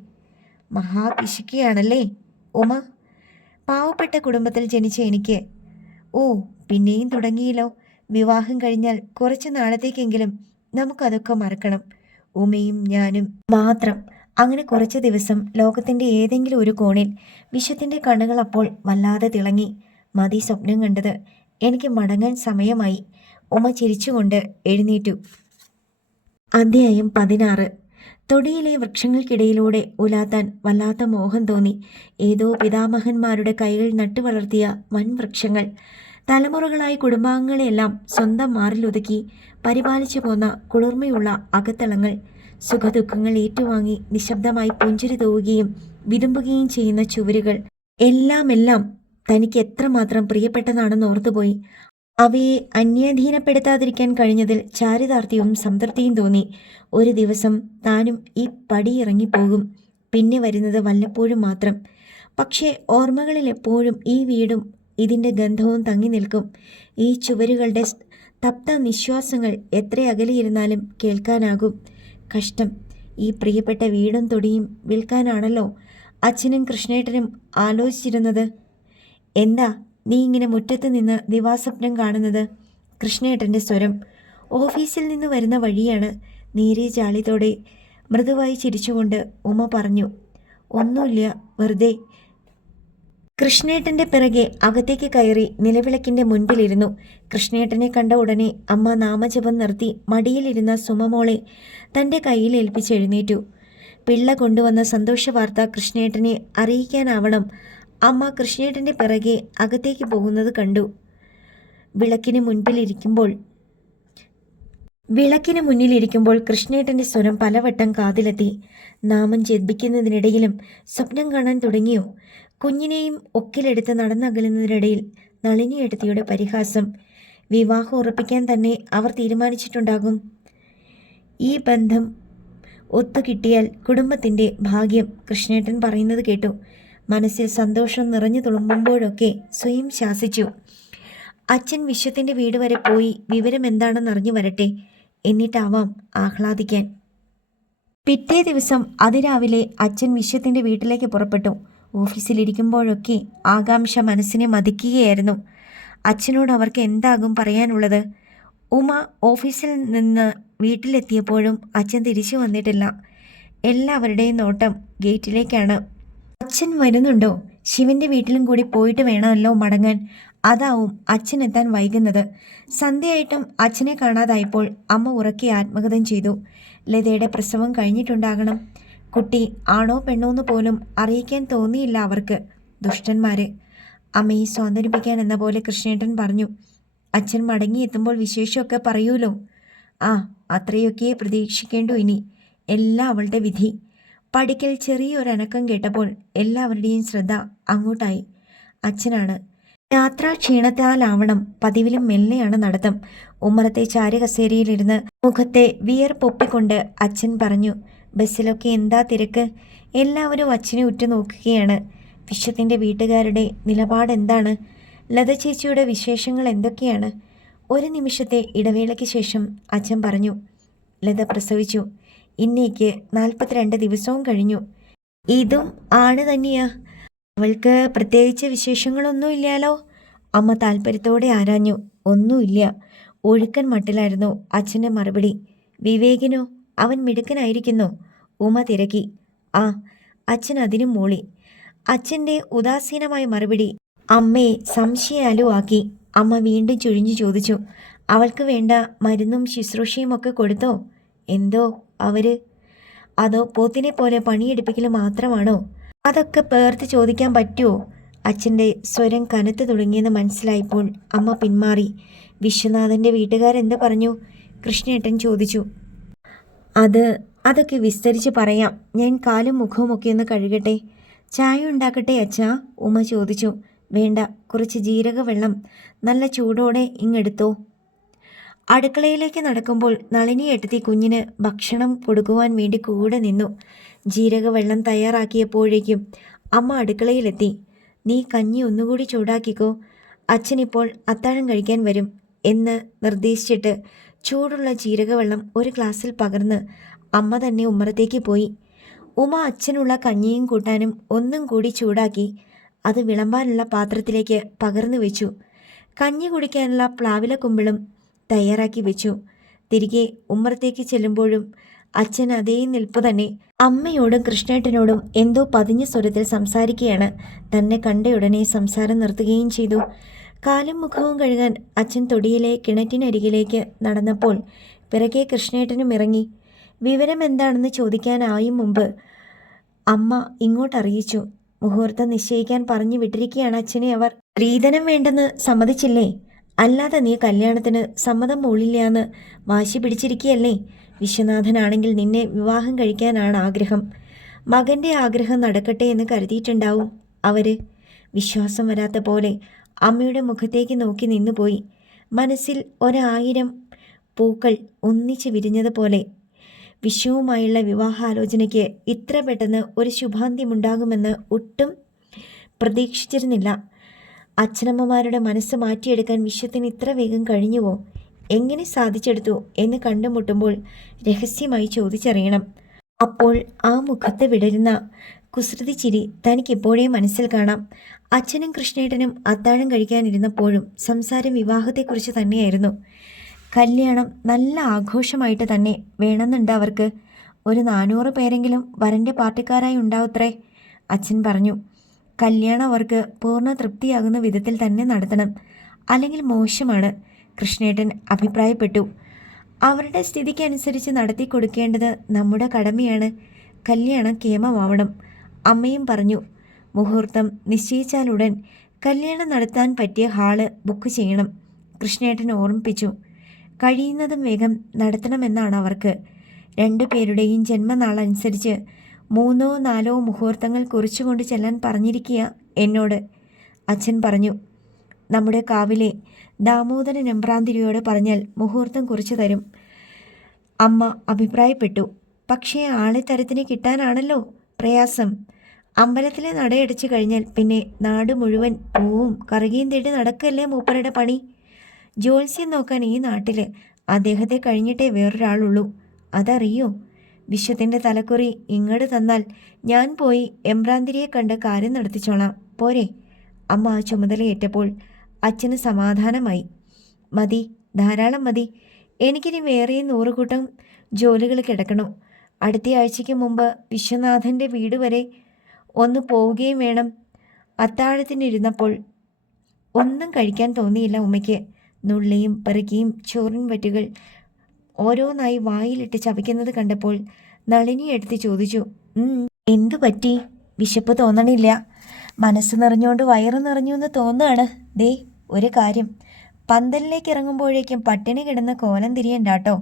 മഹാപിശുക്കിയാണല്ലേ ഉമ. പാവപ്പെട്ട കുടുംബത്തിൽ ജനിച്ച എനിക്ക്. ഓ, പിന്നെയും തുടങ്ങിയില്ലോ. വിവാഹം കഴിഞ്ഞാൽ കുറച്ചു നാളത്തേക്കെങ്കിലും നമുക്കതൊക്കെ മറക്കണം. ഉമയും ഞാനും മാത്രം. അങ്ങനെ കുറച്ച് ദിവസം ലോകത്തിൻ്റെ ഏതെങ്കിലും ഒരു കോണിൽ. വിശ്വത്തിൻ്റെ കണ്ണുകൾ അപ്പോൾ വല്ലാതെ തിളങ്ങി. മതി സ്വപ്നം കണ്ടത്. എനിക്ക് മടങ്ങാൻ സമയമായി. ഉമ ചിരിച്ചുകൊണ്ട് എഴുന്നേറ്റു. അധ്യായം 16. തൊടിയിലെ വൃക്ഷങ്ങൾക്കിടയിലൂടെ ഉലാത്താൻ വല്ലാത്ത മോഹം തോന്നി. ഏതോ പിതാമഹന്മാരുടെ കൈകൾ നട്ടുവളർത്തിയ വൻവൃക്ഷങ്ങൾ. തലമുറകളായി കുടുംബാംഗങ്ങളെല്ലാം സ്വന്തം മാറിലൊതുക്കി പരിപാലിച്ചു പോന്ന കുളിർമയുള്ള അകത്തളങ്ങൾ. സുഖദുഃഖങ്ങൾ ഏറ്റുവാങ്ങി നിശബ്ദമായി പുഞ്ചിരി തൂവുകയും വിതുമ്പുകയും ചെയ്യുന്ന ചുവരുകൾ. എല്ലാം തനിക്ക് എത്രമാത്രം പ്രിയപ്പെട്ടതാണെന്ന് ഓർത്തുപോയി. അവയെ അന്യാധീനപ്പെടുത്താതിരിക്കാൻ കഴിഞ്ഞതിൽ ചാരിതാർത്ഥ്യവും സംതൃപ്തിയും തോന്നി. ഒരു ദിവസം താനും ഈ പടിയിറങ്ങിപ്പോകും. പിന്നെ വരുന്നത് വല്ലപ്പോഴും മാത്രം. പക്ഷേ ഓർമ്മകളിൽ എപ്പോഴും ഈ വീടും ഇതിൻ്റെ ഗന്ധവും തങ്ങി നിൽക്കും. ഈ ചുവരുകളുടെ തപ്ത നിശ്വാസങ്ങൾ എത്ര അകലെയിരുന്നാലും കേൾക്കാനാകും. കഷ്ടം, ഈ പ്രിയപ്പെട്ട വീടും തൊടിയും വിൽക്കാനാണല്ലോ അച്ഛനും കൃഷ്ണേട്ടനും ആലോചിച്ചിരുന്നത്. എന്താ നീ ഇങ്ങനെ മുറ്റത്ത് നിന്ന് ദിവാസ്വപ്നം കാണുന്നത്? കൃഷ്ണേട്ടൻ്റെ സ്വരം. ഓഫീസിൽ നിന്ന് വരുന്ന വഴിയാണ്. നേരിയ ജാളിത്തോടെ മൃദുവായി ചിരിച്ചുകൊണ്ട് ഉമ പറഞ്ഞു. ഒന്നുമില്ല, വെറുതെ. കൃഷ്ണേട്ടൻ്റെ പിറകെ അകത്തേക്ക് കയറി നിലവിളക്കിൻ്റെ മുൻപിലിരുന്നു. കൃഷ്ണേട്ടനെ കണ്ട ഉടനെ അമ്മ നാമജപം നിർത്തി മടിയിലിരുന്ന സുമമോളെ തൻ്റെ കയ്യിൽ ഏൽപ്പിച്ചെഴുന്നേറ്റു. പിള്ള കൊണ്ടുവന്ന സന്തോഷവാർത്ത കൃഷ്ണേട്ടനെ അറിയിക്കാനാവണം അമ്മ കൃഷ്ണേട്ടൻ്റെ പിറകെ അകത്തേക്ക് പോകുന്നത് കണ്ടു. വിളക്കിന് മുന്നിലിരിക്കുമ്പോൾ കൃഷ്ണേട്ടൻ്റെ സ്വരം പലവട്ടം കാതിലെത്തി. നാമം ജപിക്കുന്നതിനിടയിലും സ്വപ്നം കാണാൻ തുടങ്ങിയോ? കുഞ്ഞിനെയും ഒക്കിലെടുത്ത് നടന്നകലുന്നതിനിടയിൽ നളിനിയെടുത്തിയുടെ പരിഹാസം. വിവാഹം ഉറപ്പിക്കാൻ തന്നെ അവർ തീരുമാനിച്ചിട്ടുണ്ടാകും. ഈ ബന്ധം ഒത്തുകിട്ടിയാൽ കുടുംബത്തിൻ്റെ ഭാഗ്യം. കൃഷ്ണേട്ടൻ പറയുന്നത് കേട്ടു. മനസ്സിൽ സന്തോഷം നിറഞ്ഞു തുളുമ്പുമ്പോഴൊക്കെ സ്വയം ശാസിച്ചു. അച്ഛൻ വിശ്വത്തിൻ്റെ വീട് വരെ പോയി വിവരം എന്താണെന്ന് അറിഞ്ഞു വരട്ടെ, എന്നിട്ടാവാം ആഹ്ലാദിക്കാൻ. പിറ്റേ ദിവസം അതിരാവിലെ അച്ഛൻ വിശ്വത്തിൻ്റെ വീട്ടിലേക്ക് പുറപ്പെട്ടു. ഓഫീസിലിരിക്കുമ്പോഴൊക്കെ ആകാംക്ഷ മനസ്സിനെ മതിക്കുകയായിരുന്നു. അച്ഛനോട് അവർക്ക് എന്താകും പറയാനുള്ളത്? ഉമ ഓഫീസിൽ നിന്ന് വീട്ടിലെത്തിയപ്പോഴും അച്ഛൻ തിരിച്ചു വന്നിട്ടില്ല. എല്ലാവരുടെയും നോട്ടം ഗേറ്റിലേക്കാണ്. അച്ഛൻ വരുന്നുണ്ടോ? ശിവന്റെ വീട്ടിലും കൂടി പോയിട്ട് വേണമല്ലോ മടങ്ങാൻ. അതാവും അച്ഛൻ എത്താൻ വൈകുന്നത്. സന്ധ്യയായിട്ടും അച്ഛനെ കാണാതായപ്പോൾ അമ്മ ഉറക്കെ ആത്മഗതം ചെയ്തു. ലതയുടെ പ്രസവം കഴിഞ്ഞിട്ടുണ്ടാകണം. കുട്ടി ആണോ പെണ്ണോന്ന് പോലും അറിയിക്കാൻ തോന്നിയില്ല അവർക്ക്. ദുഷ്ടന്മാര്. അമ്മയെ സ്വാന്തനിപ്പിക്കാൻ എന്ന പോലെ കൃഷ്ണേട്ടൻ പറഞ്ഞു. അച്ഛൻ മടങ്ങിയെത്തുമ്പോൾ വിശേഷമൊക്കെ പറയൂലോ. ആ, അത്രയൊക്കെ പ്രതീക്ഷിക്കേണ്ടു. ഇനി എല്ലാം അവളുടെ വിധി. പടിക്കൽ ചെറിയൊരനക്കം കേട്ടപ്പോൾ എല്ലാവരുടെയും ശ്രദ്ധ അങ്ങോട്ടായി. അച്ഛനാണ്. യാത്രാ ക്ഷീണത്താലാവണം പതിവിലും മെല്ലെയാണ് നടത്തം. ഉമ്മറത്തെ ചാരുകസേരയിലിരുന്ന് മുഖത്തെ വിയർപ്പൊപ്പിക്കൊണ്ട് അച്ഛൻ പറഞ്ഞു. ബസ്സിലൊക്കെ എന്താ തിരക്ക്? എല്ലാവരും അച്ഛനെ ഉറ്റുനോക്കുകയാണ്. വിശ്വത്തിൻ്റെ വീട്ടുകാരുടെ നിലപാടെന്താണ്? ലത ചേച്ചിയുടെ വിശേഷങ്ങൾ എന്തൊക്കെയാണ്? ഒരു നിമിഷത്തെ ഇടവേളയ്ക്ക് ശേഷം അച്ഛൻ പറഞ്ഞു. ലത പ്രസവിച്ചു. ഇന്നേക്ക് 42 ദിവസവും കഴിഞ്ഞു. ഇതും ആണ് തന്നെയാ. അവൾക്ക് പ്രത്യേകിച്ച് വിശേഷങ്ങളൊന്നും ഇല്ലാലോ? അമ്മ താല്പര്യത്തോടെ ആരാഞ്ഞു. ഒന്നുമില്ല. ഒഴുക്കൻ മട്ടിലായിരുന്നു അച്ഛൻ്റെ മറുപടി. വിവേകിനോ? അവൻ മിടുക്കനായിരിക്കുന്നോ? ഉമ തിരക്കി. ആ, അച്ഛൻ അതിനും മൂളി. അച്ഛൻ്റെ ഉദാസീനമായ മറുപടി അമ്മയെ സംശയാലുവാക്കി. അമ്മ വീണ്ടും ചുഴിഞ്ഞു ചോദിച്ചു. അവൾക്ക് വേണ്ട മരുന്നും ശുശ്രൂഷയും ഒക്കെ കൊടുത്തോ? എന്തോ അവര്? അതോ പോത്തിനെ പോലെ പണിയെടുപ്പിക്കൽ മാത്രമാണോ? അതൊക്കെ പേർത്ത് ചോദിക്കാൻ പറ്റുമോ? അച്ഛൻ്റെ സ്വരം കനത്ത് തുടങ്ങിയെന്ന് മനസ്സിലായപ്പോൾ അമ്മ പിന്മാറി. വിശ്വനാഥൻ്റെ വീട്ടുകാരെന്ത് പറഞ്ഞു? കൃഷ്ണേട്ടൻ ചോദിച്ചു. അതൊക്കെ വിസ്തരിച്ച് പറയാം. ഞാൻ കാലും മുഖവും ഒക്കെ ഒന്ന് കഴുകട്ടെ. ചായ ഉണ്ടാക്കട്ടെ അച്ഛാ? ഉമ്മ ചോദിച്ചു. വേണ്ട, കുറച്ച് ജീരകവെള്ളം നല്ല ചൂടോടെ ഇങ്ങെടുത്തോ. അടുക്കളയിലേക്ക് നടക്കുമ്പോൾ നളിനി ഏട്ടത്തി കുഞ്ഞിന് ഭക്ഷണം കൊടുക്കുവാൻ വേണ്ടി കൂടെ നിന്നു. ജീരകവെള്ളം തയ്യാറാക്കിയപ്പോഴേക്കും അമ്മ അടുക്കളയിലെത്തി. നീ കഞ്ഞി ഒന്നുകൂടി ചൂടാക്കിക്കോ, അച്ഛനിപ്പോൾ അത്താഴം കഴിക്കാൻ വരും എന്ന് നിർദ്ദേശിച്ചിട്ട് ചൂടുള്ള ജീരകവെള്ളം ഒരു ഗ്ലാസ്സിൽ പകർന്ന് അമ്മ തന്നെ ഉമ്മറത്തേക്ക് പോയി. ഉമ അച്ഛനുള്ള കഞ്ഞിയും കൂട്ടാനും ഒന്നും കൂടി ചൂടാക്കി അത് വിളമ്പാനുള്ള പാത്രത്തിലേക്ക് പകർന്നു വെച്ചു. കഞ്ഞി കുടിക്കാനുള്ള പ്ലാവിലക്കുമ്പിളും തയ്യാറാക്കി വെച്ചു. തിരികെ ഉമ്മറത്തേക്ക് ചെല്ലുമ്പോഴും അച്ഛൻ അതേ നിൽപ്പ് തന്നെ. അമ്മയോടും കൃഷ്ണേട്ടനോടും എന്തോ പതിഞ്ഞ സ്വരത്തിൽ സംസാരിക്കുകയാണ്. തന്നെ കണ്ടയുടനെ സംസാരം നിർത്തുകയും ചെയ്തു. കാലും മുഖവും കഴുകാൻ അച്ഛൻ തൊടിയിലെ കിണറ്റിനരികിലേക്ക് നടന്നപ്പോൾ പിറകെ കൃഷ്ണേട്ടനും ഇറങ്ങി. വിവരം എന്താണെന്ന് ചോദിക്കാനായും മുമ്പ് അമ്മ ഇങ്ങോട്ടറിയിച്ചു. മുഹൂർത്തം നിശ്ചയിക്കാൻ പറഞ്ഞു വിട്ടിരിക്കുകയാണ് അച്ഛനെ അവർ. സ്ത്രീധനം വേണ്ടെന്ന് സമ്മതിച്ചില്ലേ? അല്ലാതെ നീ കല്യാണത്തിന് സമ്മതം മൂളില്ലാന്ന് വാശി പിടിച്ചിരിക്കുകയല്ലേ? വിശ്വനാഥനാണെങ്കിൽ നിന്നെ വിവാഹം കഴിക്കാനാണ് ആഗ്രഹം. മകൻ്റെ ആഗ്രഹം നടക്കട്ടെ എന്ന് കരുതിയിട്ടുണ്ടാവും അവര്. വിശ്വാസം വരാത്ത പോലെ അമ്മയുടെ മുഖത്തേക്ക് നോക്കി നിന്നുപോയി. മനസ്സിൽ 1000 പൂക്കൾ ഒന്നിച്ച് വിരിഞ്ഞതുപോലെ. വിശ്വവുമായുള്ള വിവാഹാലോചനയ്ക്ക് ഇത്ര പെട്ടെന്ന് ഒരു ശുഭാന്ത്യമുണ്ടാകുമെന്ന് ഒട്ടും പ്രതീക്ഷിച്ചിരുന്നില്ല. അച്ഛനമ്മമാരുടെ മനസ്സ് മാറ്റിയെടുക്കാൻ വിശ്വത്തിന് ഇത്ര വേഗം കഴിഞ്ഞുവോ? എങ്ങനെ സാധിച്ചെടുത്തു എന്ന് കണ്ടുമുട്ടുമ്പോൾ രഹസ്യമായി ചോദിച്ചറിയണം. അപ്പോൾ ആ മുഖത്ത് വിടരുന്ന കുസൃതി ചിരി തനിക്കിപ്പോഴേ മനസ്സിൽ കാണാം. അച്ഛനും കൃഷ്ണേട്ടനും അത്താഴം കഴിക്കാനിരുന്നപ്പോഴും സംസാരം വിവാഹത്തെക്കുറിച്ച് തന്നെയായിരുന്നു. കല്യാണം നല്ല ആഘോഷമായിട്ട് തന്നെ വേണമെന്നുണ്ട് അവർക്ക്. ഒരു 400 പേരെങ്കിലും വരൻ്റെ പാർട്ടിക്കാരായി ഉണ്ടാവത്രേ. അച്ഛൻ പറഞ്ഞു. കല്യാണം അവർക്ക് പൂർണ്ണ തൃപ്തിയാകുന്ന വിധത്തിൽ തന്നെ നടത്തണം, അല്ലെങ്കിൽ മോശമാണ്. കൃഷ്ണേട്ടൻ അഭിപ്രായപ്പെട്ടു. അവരുടെ സ്ഥിതിക്കനുസരിച്ച് നടത്തി കൊടുക്കേണ്ടത് നമ്മുടെ കടമയാണ്. കല്യാണം കേമമാവണം. അമ്മയും പറഞ്ഞു. മുഹൂർത്തം നിശ്ചയിച്ചാലുടൻ കല്യാണം നടത്താൻ പറ്റിയ ഹാള് ബുക്ക് ചെയ്യണം. കൃഷ്ണേട്ടൻ ഓർമ്മിപ്പിച്ചു. കഴിയുന്നതും വേഗം നടത്തണമെന്നാണ് അവർക്ക്. 2 പേരുടെയും ജന്മനാളനുസരിച്ച് 3ഓ 4ഓ മുഹൂർത്തങ്ങൾ കുറിച്ചുകൊണ്ട് ചെല്ലാൻ പറഞ്ഞിരിക്കുക എന്നോട്. അച്ഛൻ പറഞ്ഞു. നമ്മുടെ കാവിലെ ദാമോദരൻ എമ്പ്രാന്തിരിയോട് പറഞ്ഞാൽ മുഹൂർത്തം കുറിച്ചു തരും. അമ്മ അഭിപ്രായപ്പെട്ടു. പക്ഷേ ആളെ തരത്തിന് കിട്ടാനാണല്ലോ പ്രയാസം. അമ്പലത്തിലെ നടയടച്ചു കഴിഞ്ഞാൽ പിന്നെ നാട് മുഴുവൻ പൂവും കറുകയും തേടി നടക്കല്ലേ മൂപ്പരുടെ പണി. ജ്യോത്സ്യം നോക്കാൻ ഈ നാട്ടിൽ അദ്ദേഹത്തെ കഴിഞ്ഞിട്ടേ വേറൊരാളുള്ളൂ. അതറിയോ? വിശ്വത്തിൻ്റെ തലക്കുറി ഇങ്ങോട്ട് തന്നാൽ ഞാൻ പോയി എമ്പ്രാന്തിരിയെ കണ്ട് കാര്യം നടത്തിച്ചോളാം, പോരെ? അമ്മ ആ ചുമതലയേറ്റപ്പോൾ അച്ഛന് സമാധാനമായി. മതി, ധാരാളം മതി. എനിക്കിനി വേറെയും 100 കൂട്ടം ജോലികൾ കിടക്കണോ. അടുത്ത ആഴ്ചയ്ക്ക് മുമ്പ് വിശ്വനാഥൻ്റെ വീട് വരെ ഒന്ന് പോവുകയും വേണം. അത്താഴത്തിനിരുന്നപ്പോൾ ഒന്നും കഴിക്കാൻ തോന്നിയില്ല ഉമ്മയ്ക്ക്. നുള്ളിയും പെറുക്കിയും ചോറിൻ വറ്റുകൾ ഓരോന്നായി വായിലിട്ട് ചവയ്ക്കുന്നത് കണ്ടപ്പോൾ നളിനി എടുത്ത് ചോദിച്ചു. എന്തു പറ്റി? വിശപ്പ് തോന്നണില്ല. മനസ്സ് നിറഞ്ഞുകൊണ്ട് വയറ് നിറഞ്ഞു എന്ന് തോന്നുകയാണ്. ദേ ഒരു കാര്യം, പന്തലിലേക്ക് ഇറങ്ങുമ്പോഴേക്കും പട്ടിണി കിടന്ന് കോലം തിരിയണ്ടാട്ടോ.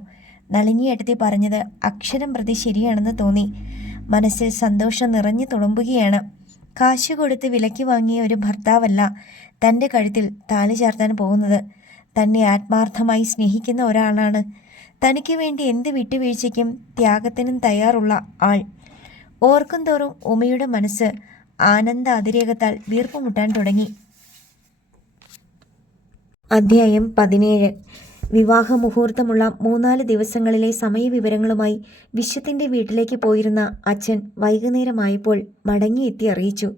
നളിനി എടുത്തി പറഞ്ഞത് അക്ഷരം പ്രതി ശരിയാണെന്ന് തോന്നി. മനസ്സിൽ സന്തോഷം നിറഞ്ഞു തുളുമ്പുകയാണ്. കാശ് കൊടുത്ത് വിലയ്ക്ക് വാങ്ങിയ ഒരു ഭർത്താവല്ല തൻ്റെ കഴുത്തിൽ താലി ചാർത്താൻ പോകുന്നത്. തന്നെ ആത്മാർത്ഥമായി സ്നേഹിക്കുന്ന ഒരാളാണ്. തനിക്ക് വേണ്ടി എന്ത് വിട്ടുവീഴ്ചയ്ക്കും ത്യാഗത്തിനും തയ്യാറുള്ള ആൾ. ഓർക്കും തോറും ഉമയുടെ മനസ്സ് ആനന്ദ അതിരേകത്താൽ വീർപ്പുമുട്ടാൻ തുടങ്ങി. അധ്യായം 17. വിവാഹ മുഹൂർത്തമുള്ള 3-4 ദിവസങ്ങളിലെ സമയവിവരങ്ങളുമായി വിശ്വത്തിൻ്റെ വീട്ടിലേക്ക് പോയിരുന്ന അച്ഛൻ വൈകുന്നേരമായപ്പോൾ മടങ്ങിയെത്തി അറിയിച്ചു.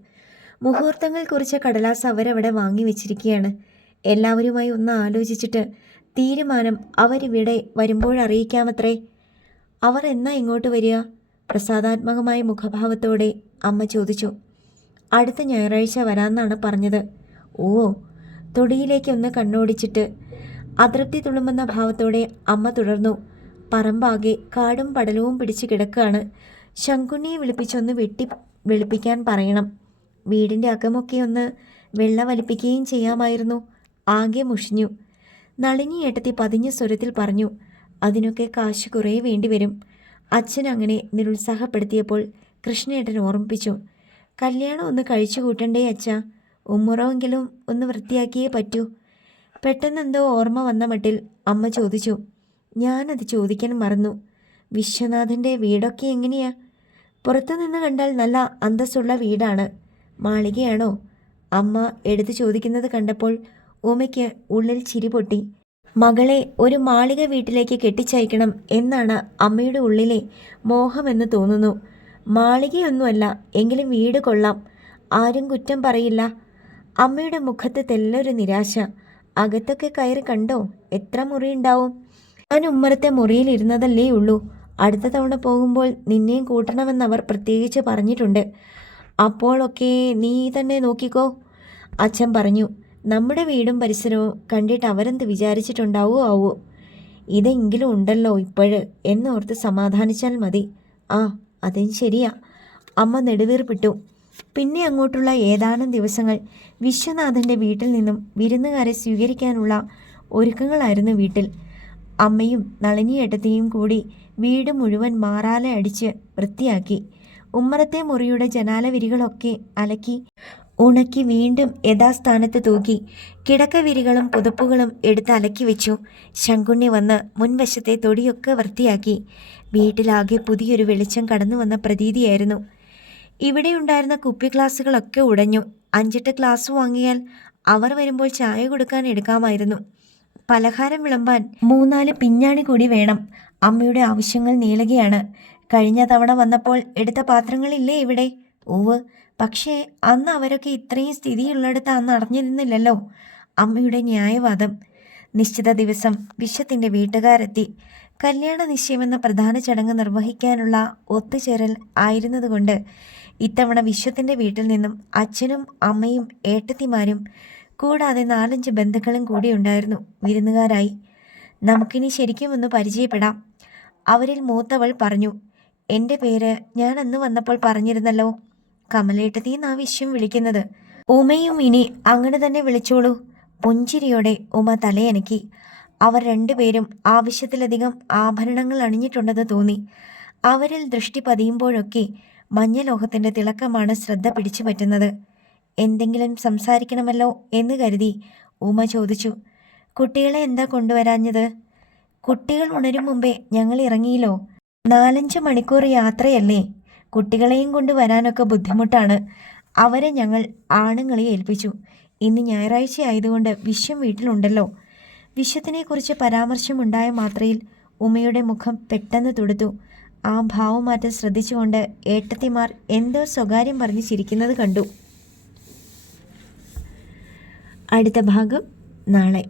മുഹൂർത്തങ്ങൾ കുറിച്ച കടലാസ് അവരവിടെ വാങ്ങി വെച്ചിരിക്കുകയാണ്. എല്ലാവരുമായി ഒന്ന് ആലോചിച്ചിട്ട് തീരുമാനം അവരിവിടെ വരുമ്പോഴറിയിക്കാമത്രേ. അവർ എന്നാ ഇങ്ങോട്ട് വരിക? പ്രസാദാത്മകമായ മുഖഭാവത്തോടെ അമ്മ ചോദിച്ചു. അടുത്ത ഞായറാഴ്ച വരാമെന്നാണ് പറഞ്ഞത്. ഓ. തൊടിയിലേക്കൊന്ന് കണ്ണോടിച്ചിട്ട് അതൃപ്തി തുളുമ്പുന്ന ഭാവത്തോടെ അമ്മ തുടർന്നു. പറമ്പാകെ കാടും പടലവും പിടിച്ചു കിടക്കുകയാണ്. ശങ്കുണ്ണിയെ വിളിപ്പിച്ചൊന്ന് വെളുപ്പിക്കാൻ പറയണം. വീടിൻ്റെ അകമൊക്കെ ഒന്ന് വെള്ള വലിപ്പിക്കുകയും ചെയ്യാമായിരുന്നു. ആകെ മുഷിഞ്ഞു. നളിനി ഏട്ടത്തി പതിഞ്ഞ സ്വരത്തിൽ പറഞ്ഞു. അതിനൊക്കെ കാശ് കുറേ വേണ്ടിവരും. അച്ഛൻ അങ്ങനെ നിരുത്സാഹപ്പെടുത്തിയപ്പോൾ കൃഷ്ണേട്ടൻ ഓർമ്മിപ്പിച്ചു. കല്യാണം ഒന്ന് കഴിച്ചു കൂട്ടണ്ടേ അച്ഛാ? ഉമ്മുറമെങ്കിലും ഒന്ന് വൃത്തിയാക്കിയേ പറ്റൂ. പെട്ടെന്നെന്തോ ഓർമ്മ വന്ന മട്ടിൽ അമ്മ ചോദിച്ചു. ഞാനത് ചോദിക്കാൻ മറന്നു. വിശ്വനാഥൻ്റെ വീടൊക്കെ എങ്ങനെയാ? പുറത്തുനിന്ന് കണ്ടാൽ നല്ല അന്തസ്സുള്ള വീടാണ്. മാളികയാണോ? അമ്മ എടുത്തു ചോദിക്കുന്നത് കണ്ടപ്പോൾ ഉമയ്ക്ക് ഉള്ളിൽ ചിരി പൊട്ടി. മകളെ ഒരു മാളിക വീട്ടിലേക്ക് കെട്ടിച്ചയക്കണം എന്നാണ് അമ്മയുടെ ഉള്ളിലെ മോഹമെന്ന് തോന്നുന്നു. മാളികയൊന്നുമല്ല, എങ്കിലും വീട് കൊള്ളാം, ആരും കുറ്റം പറയില്ല. അമ്മയുടെ മുഖത്ത് തെല്ലൊരു നിരാശ. അകത്തൊക്കെ കയറി കണ്ടോ? എത്ര മുറിയുണ്ടാവും? ഞാൻ ഉമ്മറത്തെ മുറിയിലിരുന്നതല്ലേ ഉള്ളൂ. അടുത്ത തവണ പോകുമ്പോൾ നിന്നെയും കൂട്ടണമെന്നവർ പ്രത്യേകിച്ച് പറഞ്ഞിട്ടുണ്ട്. അപ്പോഴൊക്കെ നീ തന്നെ നോക്കിക്കോ, അച്ഛൻ പറഞ്ഞു. നമ്മുടെ വീടും പരിസരവും കണ്ടിട്ട് അവരെന്ത് വിചാരിച്ചിട്ടുണ്ടാവോ ആവോ. ഇതെങ്കിലും ഉണ്ടല്ലോ ഇപ്പോഴ് എന്നോർത്ത് സമാധാനിച്ചാൽ മതി. ആ, അതും ശരിയാ, അമ്മ നെടുവീർപ്പിട്ടു. പിന്നെ അങ്ങോട്ടുള്ള ഏതാനും ദിവസങ്ങൾ വിശ്വനാഥൻ്റെ വീട്ടിൽ നിന്നും വിരുന്നുകാരെ സ്വീകരിക്കാനുള്ള ഒരുക്കങ്ങളായിരുന്നു വീട്ടിൽ. അമ്മയും നളിനിയേട്ടത്തെയും കൂടി വീട് മുഴുവൻ മാറാല അടിച്ച് വൃത്തിയാക്കി. ഉമ്മറത്തെ മുറിയുടെ ജനാലവിരികളൊക്കെ അലക്കി ഉണക്കി വീണ്ടും യഥാസ്ഥാനത്ത് തൂക്കി. കിടക്കവിരികളും പുതപ്പുകളും എടുത്ത് അലക്കി വെച്ചു. ശങ്കുണ്ണി വന്ന് മുൻവശത്തെ തൊടിയൊക്കെ വൃത്തിയാക്കി. വീട്ടിലാകെ പുതിയൊരു വെളിച്ചം കടന്നു വന്ന പ്രതീതിയായിരുന്നു. ഇവിടെയുണ്ടായിരുന്ന കുപ്പി ഗ്ലാസുകളൊക്കെ ഉടഞ്ഞു. 5-8 ഗ്ലാസ് വാങ്ങിയാൽ അവർ വരുമ്പോൾ ചായ കൊടുക്കാൻ എടുക്കാമായിരുന്നു. പലഹാരം വിളമ്പാൻ 3-4 പിഞ്ഞാണി കൂടി വേണം. അമ്മയുടെ ആവശ്യങ്ങൾ നീളുകയാണ്. കഴിഞ്ഞ തവണ വന്നപ്പോൾ എടുത്ത പാത്രങ്ങളില്ലേ ഇവിടെ? ഉവ്, പക്ഷേ അന്ന് അവരൊക്കെ ഇത്രയും സ്ഥിതിയുള്ളിടത്ത് അന്ന് അറിഞ്ഞിരുന്നില്ലല്ലോ. അമ്മയുടെ ന്യായവാദം. നിശ്ചിത ദിവസം വിശ്വത്തിൻ്റെ വീട്ടുകാരെത്തി. കല്യാണ നിശ്ചയമെന്ന പ്രധാന ചടങ്ങ് നിർവഹിക്കാനുള്ള ഒത്തുചേരൽ ആയിരുന്നതുകൊണ്ട് ഇത്തവണ വിശ്വത്തിൻ്റെ വീട്ടിൽ നിന്നും അച്ഛനും അമ്മയും ഏട്ടത്തിമാരും കൂടാതെ 4-5 ബന്ധുക്കളും കൂടി ഉണ്ടായിരുന്നു വിരുന്നുകാരായി. നമുക്കിനി ശരിക്കും ഒന്ന് പരിചയപ്പെടാം, അവരിൽ മൂത്തവൾ പറഞ്ഞു. എൻ്റെ പേര് ഞാൻ അന്ന് വന്നപ്പോൾ പറഞ്ഞിരുന്നല്ലോ. കമലേട്ടത്തിന്ന് ആ വിശ്വം വിളിക്കുന്നത്. ഉമയും ഇനി അങ്ങനെ തന്നെ വിളിച്ചോളൂ. പുഞ്ചിരിയോടെ ഉമ തലയനക്കി. അവർ രണ്ടുപേരും ആവശ്യത്തിലധികം ആഭരണങ്ങൾ അണിഞ്ഞിട്ടുണ്ടെന്ന് തോന്നി. അവരിൽ ദൃഷ്ടി പതിയുമ്പോഴൊക്കെ മഞ്ഞലോഹത്തിൻ്റെ തിളക്കമാണ് ശ്രദ്ധ പിടിച്ചു പറ്റുന്നത്. എന്തെങ്കിലും സംസാരിക്കണമല്ലോ എന്ന് കരുതി ഉമ ചോദിച്ചു. കുട്ടികളെ എന്താ കൊണ്ടുവരാഞ്ഞത്? കുട്ടികൾ ഉണരും മുമ്പേ ഞങ്ങൾ ഇറങ്ങിയില്ലോ. 4-5 മണിക്കൂർ യാത്രയല്ലേ. കുട്ടികളെയും കൊണ്ട് വരാനൊക്കെ ബുദ്ധിമുട്ടാണ്. അവരെ ഞങ്ങൾ ആണുങ്ങളെ ഏൽപ്പിച്ചു. ഇന്ന് ഞായറാഴ്ച ആയതുകൊണ്ട് വിശ്വം വീട്ടിലുണ്ടല്ലോ. വിശ്വത്തിനെക്കുറിച്ച് പരാമർശമുണ്ടായ മാത്രയിൽ ഉമയുടെ മുഖം പെട്ടെന്ന് തുടുത്തു. ആ ഭാവമാറ്റം ശ്രദ്ധിച്ചുകൊണ്ട് ഏട്ടത്തിമാർ എന്തോ സ്വകാര്യം പറഞ്ഞ് ചിരിക്കുന്നത് കണ്ടു. അടുത്ത ഭാഗം നാളെ.